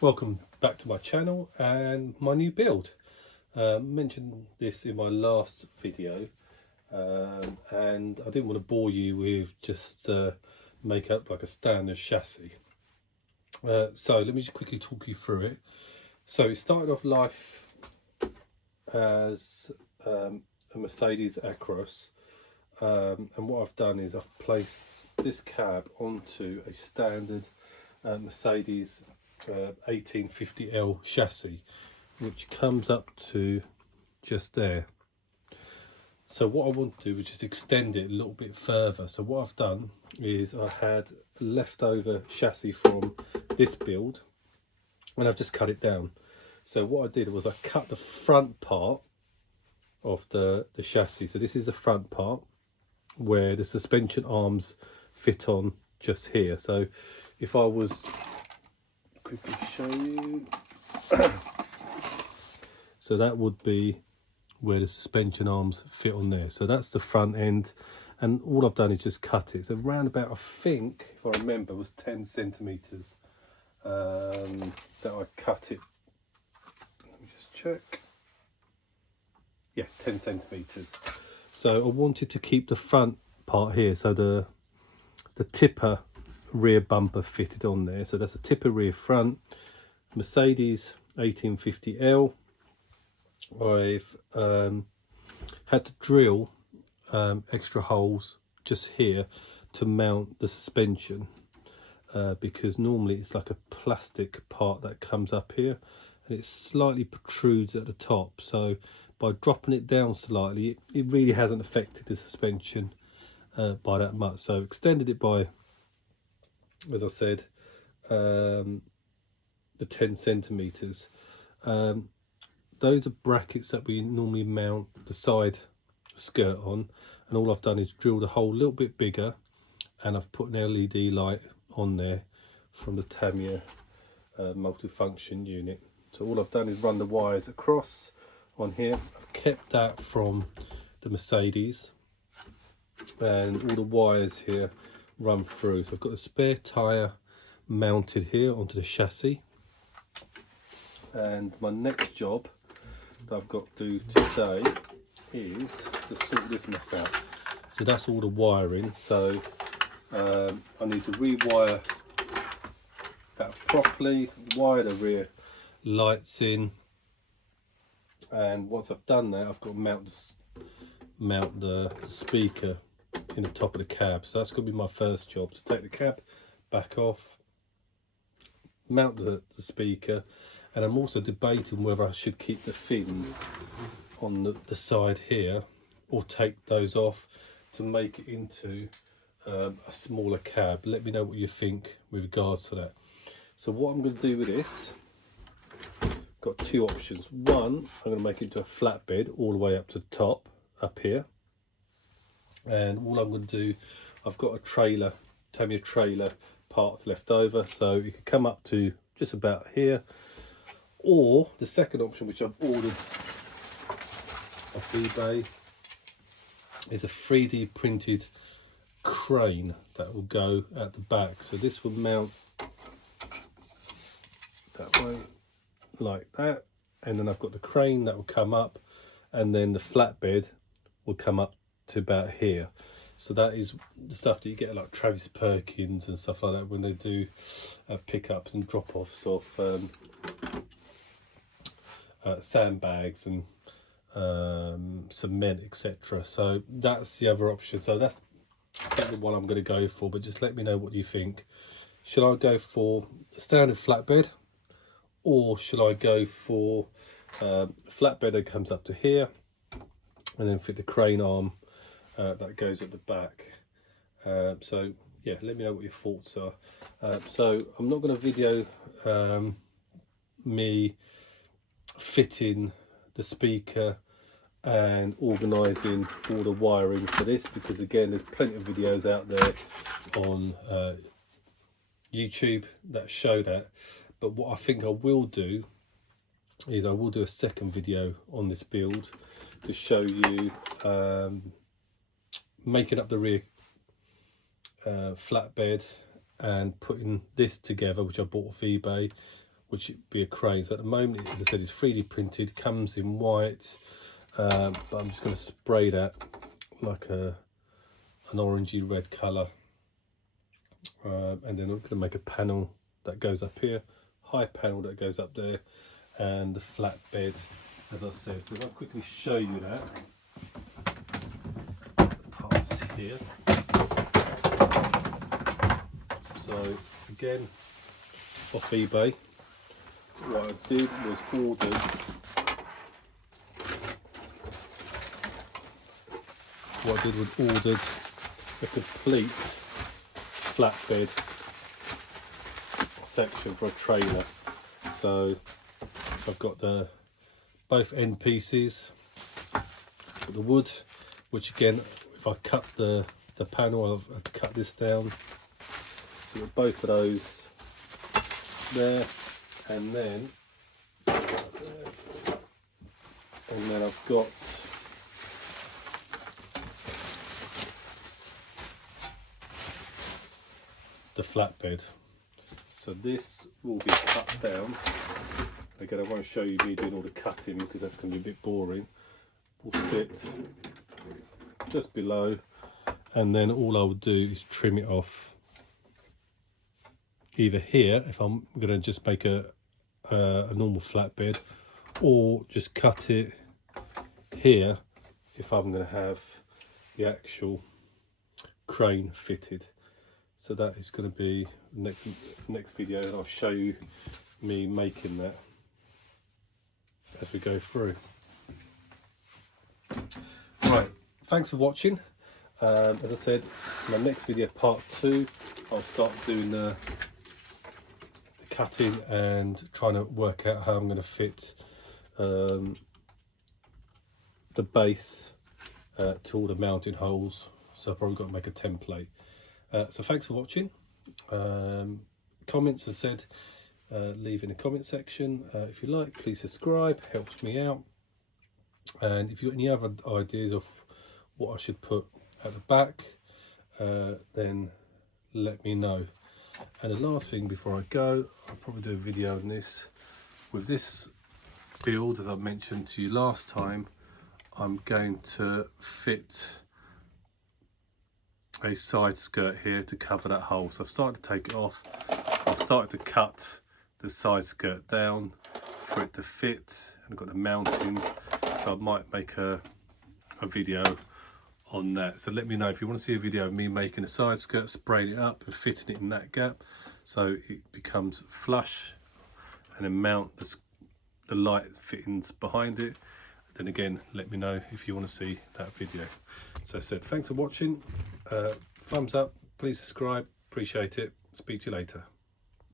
Welcome back to my channel and my new build. Mentioned this in my last video, and I didn't want to bore you with just make up like a standard chassis. So let me just quickly talk you through it. So it started off life as a Mercedes Actros, and what I've done is I've placed this cab onto a standard Mercedes 1850L chassis, which comes up to just there. So what I want to do is just extend it a little bit further. So what I've done is I had leftover chassis from this build and I've just cut it down. So what I did was I cut the front part of the chassis. So this is the front part where the suspension arms fit on just here. So if I was quickly show you, so that would be where the suspension arms fit on there. So that's the front end, and all I've done is just cut it. So around about, I think, if I remember, was 10 centimeters that I cut it. Let me just check. Yeah, 10 centimeters. So I wanted to keep the front part here, so the tipper rear bumper fitted on there. So that's a tipper rear front, Mercedes 1850L. I've had to drill extra holes just here to mount the suspension, because normally it's like a plastic part that comes up here and it slightly protrudes at the top. So by dropping it down slightly, it really hasn't affected the suspension by that much. So extended it by, as I said, the 10 centimeters. Those are brackets that we normally mount the side skirt on, and all I've done is drilled a hole a little bit bigger, and I've put an LED light on there from the Tamiya multifunction unit. So all I've done is run the wires across on here. I've kept that from the Mercedes, and all the wires here run through. So I've got a spare tyre mounted here onto the chassis, and my next job that I've got to do today is to sort this mess out. So that's all the wiring. So I need to rewire that properly, wire the rear lights in, and once I've done that, I've got to mount the speaker in the top of the cab. So that's going to be my first job, to take the cab back off, mount the speaker, and I'm also debating whether I should keep the fins on the side here or take those off to make it into a smaller cab. Let me know what you think with regards to that. So what I'm going to do with this, got two options. One, I'm going to make it into a flatbed all the way up to the top, up here. And all I'm going to do, I've got a trailer, Tamiya trailer parts left over, so you can come up to just about here. Or the second option, which I've ordered off eBay, is a 3D printed crane that will go at the back. So this will mount that way, like that, and then I've got the crane that will come up, and then the flatbed will come up to about here. So that is the stuff that you get like Travis Perkins and stuff like that when they do pickups and drop-offs of sandbags and cement, etc. So that's the other option. So that's the one I'm going to go for, but just let me know what you think. Should I go for a standard flatbed, or should I go for a flatbed that comes up to here and then fit the crane arm that goes at the back? So yeah, let me know what your thoughts are. So I'm not going to video me fitting the speaker and organising all the wiring for this, because again, there's plenty of videos out there on YouTube that show that. But what I think I will do is I will do a second video on this build to show you making up the rear flatbed and putting this together, which I bought off eBay, which would be a crane. So at the moment, as I said, it's 3D printed, comes in white, but I'm just going to spray that like an orangey red colour, and then I'm going to make a panel that goes up here, high panel that goes up there, and the flatbed, as I said. So if I quickly show you that, parts here. So again, off eBay, what I did was ordered a complete flatbed section for a trailer. So I've got both end pieces, got the wood, which again, if I cut the panel, I've cut this down. So got both of those there, and then I've got the flatbed. So this will be cut down. Again, I won't show you me doing all the cutting because that's going to be a bit boring. Will sit just below, and then all I will do is trim it off either here if I'm going to just make a normal flatbed, or just cut it here if I'm going to have the actual crane fitted. So that is going to be next video, and I'll show you me making that as we go through. Right, thanks for watching. As I said, my next video, part 2, I'll start doing the cutting and trying to work out how I'm going to fit the base to all the mounting holes. So I've probably got to make a template. So thanks for watching. Comments, as I said, leave in the comment section. If you like, please subscribe, helps me out. And if you've got any other ideas of what I should put at the back, then let me know. And the last thing before I go, I'll probably do a video on this. With this build, as I mentioned to you last time, I'm going to fit a side skirt here to cover that hole. So I've started to take it off. I've started to cut the side skirt down for it to fit, and I've got the mountings, so I might make a video on that. So let me know if you want to see a video of me making a side skirt, spraying it up and fitting it in that gap so it becomes flush, and then mount the light fittings behind it. Then again, let me know if you want to see that video. So I said, thanks for watching. Thumbs up, please subscribe, appreciate it. Speak to you later.